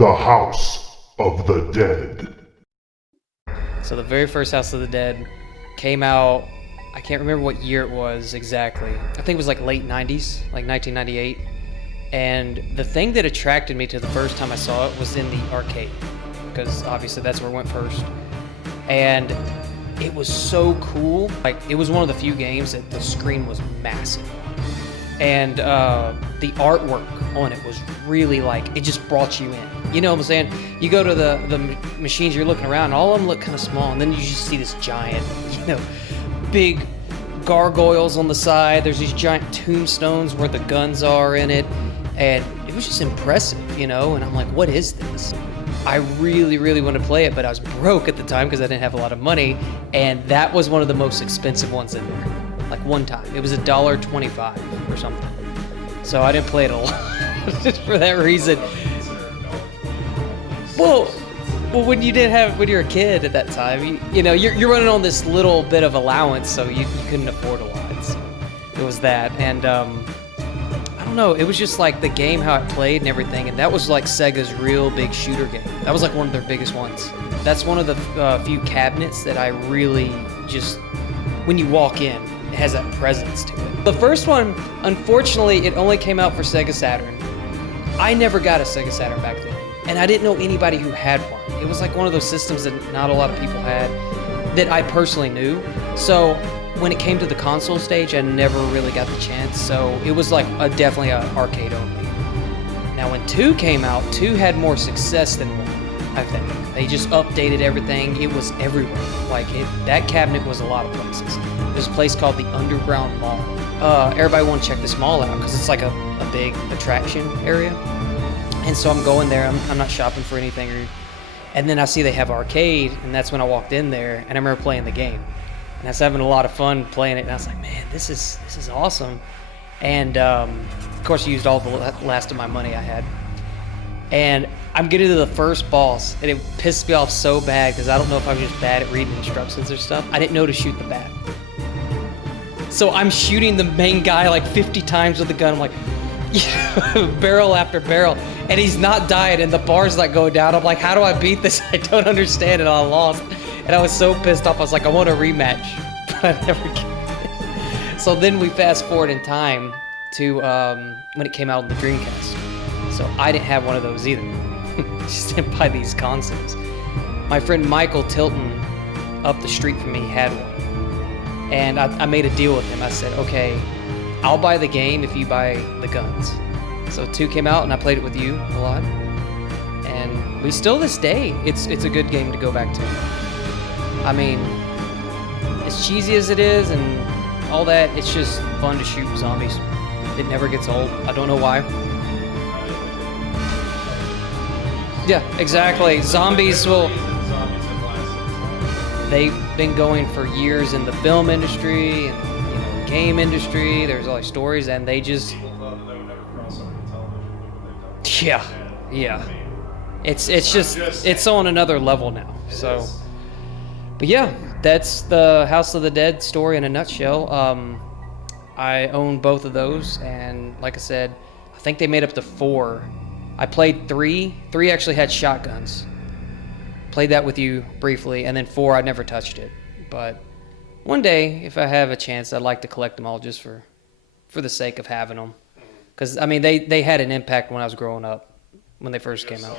The House of the Dead. So the very first House of the Dead came out, I can't remember what year it was exactly. I think it was like late 90s, like 1998. And the thing that attracted me to the first time I saw it was in the arcade, because obviously that's where it went first. And it was so cool. Like, it was one of the few games that the screen was massive. And the artwork on it was really like, it just brought you in. You know what I'm saying? You go to the machines, you're looking around, all of them look kind of small, and then you just see this giant, big gargoyles on the side. There's these giant tombstones where the guns are in it, and it was just impressive, and I'm like, what is this? I really, really wanted to play it, but I was broke at the time because I didn't have a lot of money, and that was one of the most expensive ones in there. Like one time, it was $1.25 or something. So I didn't play it a lot just for that reason. Well, when you're a kid at that time, you're running on this little bit of allowance, so you couldn't afford a lot. So it was that, and I don't know, it was just like the game, how it played and everything, and that was like Sega's real big shooter game. That was like one of their biggest ones. That's one of the few cabinets that I really just, when you walk in, it has that presence to it. The first one, unfortunately, it only came out for Sega Saturn. I never got a Sega Saturn back then, and I didn't know anybody who had one. It was like one of those systems that not a lot of people had, that I personally knew. So when it came to the console stage, I never really got the chance. So it was like definitely an arcade only. Now when 2 came out, 2 had more success than 1, I think. They just updated everything. It was everywhere. That cabinet was a lot of places. There's a place called the Underground Mall. Everybody want to check this mall out because it's like a big attraction area. And so I'm going there. I'm not shopping for anything. And then I see they have arcade, and that's when I walked in there, and I remember playing the game. And I was having a lot of fun playing it, and I was like, man, this is awesome. And of course, I used all the last of my money I had. And I'm getting to the first boss, and it pissed me off so bad because I don't know if I was just bad at reading instructions or stuff. I didn't know to shoot the bat. So I'm shooting the main guy like 50 times with the gun. I'm like, barrel after barrel, and he's not dying, and the bar's not going down. I'm like, how do I beat this? I don't understand, and I lost. And I was so pissed off. I was like, I want a rematch, but I never get. So then we fast forward in time to when it came out on the Dreamcast. So I didn't have one of those either. Just didn't buy these consoles. My friend Michael Tilton up the street from me had one, and I made a deal with him. I said, okay, I'll buy the game if you buy the guns. So 2 came out, and I played it with you a lot. And we still, this day, it's a good game to go back to. I mean, as cheesy as it is and all that, it's just fun to shoot zombies. It never gets old. I don't know why. Yeah, exactly. Zombies will... They've been going for years in the film industry and game industry. There's all these stories, and they just... Yeah. It's just, it's on another level now, so... But yeah, that's the House of the Dead story in a nutshell. I own both of those, and like I said, I think they made up to 4. I played 3. 3 actually had shotguns. Played that with you briefly, and then 4, I never touched it. But one day, if I have a chance, I'd like to collect them all just for the sake of having them. Because, I mean, they had an impact when I was growing up, when they first came out.